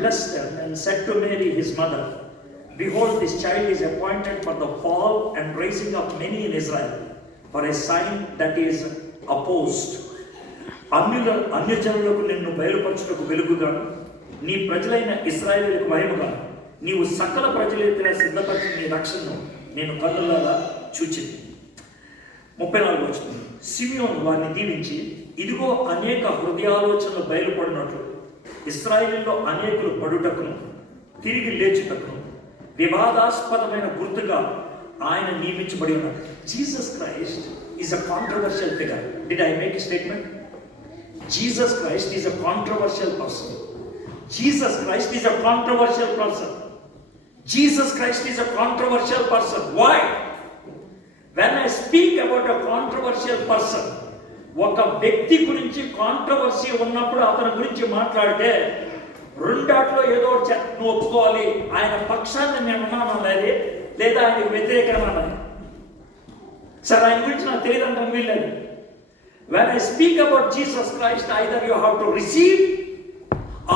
blessed them and said to Mary his mother, Behold, this child is appointed for the fall and raising of many in Israel, for a sign that is opposed. అన్యజనులకు నిన్ను బయలుపరచుటకు వెలుగుగాను, నీ ప్రజలైన ఇశ్రాయేలులకు మహిమగాను, నీవు సకల ప్రజల ఎదుట సిద్ధపరిచిన నీ రక్షణను నేను కన్నులారా చూచింది. 34 వచనం. సిమియోను వారిని దీవించి, ఇదిగో అనేక హృదయాలోచనలు బయలుపడినట్లు ఇశ్రాయేలులో అనేకులు పడుటకును తిరిగి లేచుటకును వివాదాస్పదమైన గుర్తుగా ఆయన నియమించబడి ఉన్నాడు. Jesus Christ is a controversial figure. Did I make a statement? Jesus Christ is a controversial person. Jesus Christ is a controversial person. Jesus Christ is a controversial person. Why? When I speak about a controversial person, ఒక వ్యక్తి గురించి కాంట్రవర్సీ ఉన్నప్పుడు అతని గురించి మాట్లాడితే రెండాట్లో ఏదో నువ్వు ఒప్పుకోవాలి. ఆయన పక్షాన్ని నేను ఉన్నానన్నది, లేదా ఆయనకు వ్యతిరేకమన్నది. సరే, ఆయన గురించి నాకు తెలియదు అంటాను వీల్లేదు. When I speak about Jesus Christ, either you have to receive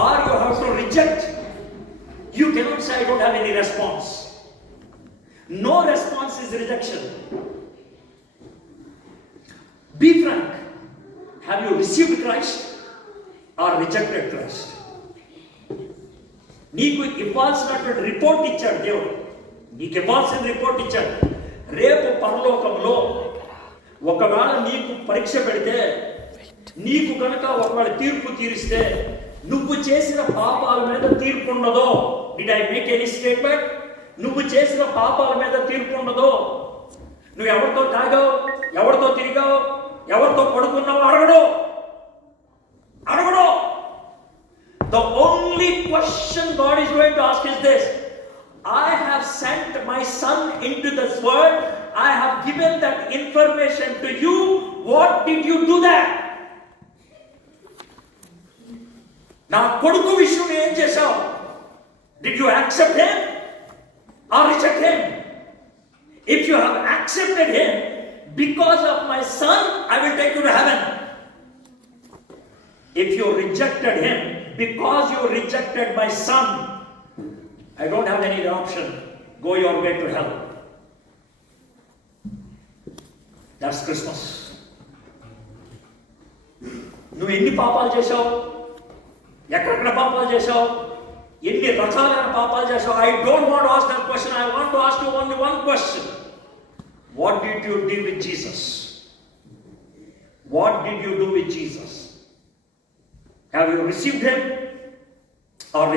or you have to reject. You cannot say I don't have any response. No response is rejection. Be frank. Have you received Christ or rejected Christ? నీకు ఇవ్వాల్సినటువంటి రిపోర్ట్ ఇచ్చాడు దేవుడు. నీకు ఇవ్వాల్సిన రిపోర్ట్ ఇచ్చాడు. రేపు పరలోకంలో ఒకవేళ నీకు పరీక్ష పెడితే, నీకు కనుక ఒకవేళ తీర్పు తీరిస్తే, నువ్వు చేసిన పాపాల మీద తీర్పు ఉండదో. Did I make any statement? నువ్వు చేసిన పాపాల మీద తీర్పు ఉండదు. నువ్వు ఎవరితో తాగావు, ఎవరితో తిరిగావు, ఎవరితో పడుకున్నావు అడగడు. The only question God is going to ask is this: I have sent my son into this world. I have given that information to you. What did you do that? నా కొడుకు విషయం ఏం చేశావు? Did you accept him or reject him? If you have accepted him, because of my son, I will take you to heaven. If you rejected him, because you rejected my son, I don't have any option. Go your way to hell. That's Christmas. నువ్వు ఎన్ని పాపాలు చేశావు? ఎక్కడెక్కడ పాపాలు చేశావు? ఎన్ని రకాలైన పాపాలు చేశావు? I don't want to ask that question. I want to ask you only one question. What did you do with Jesus? What did you do with Jesus? Have you received him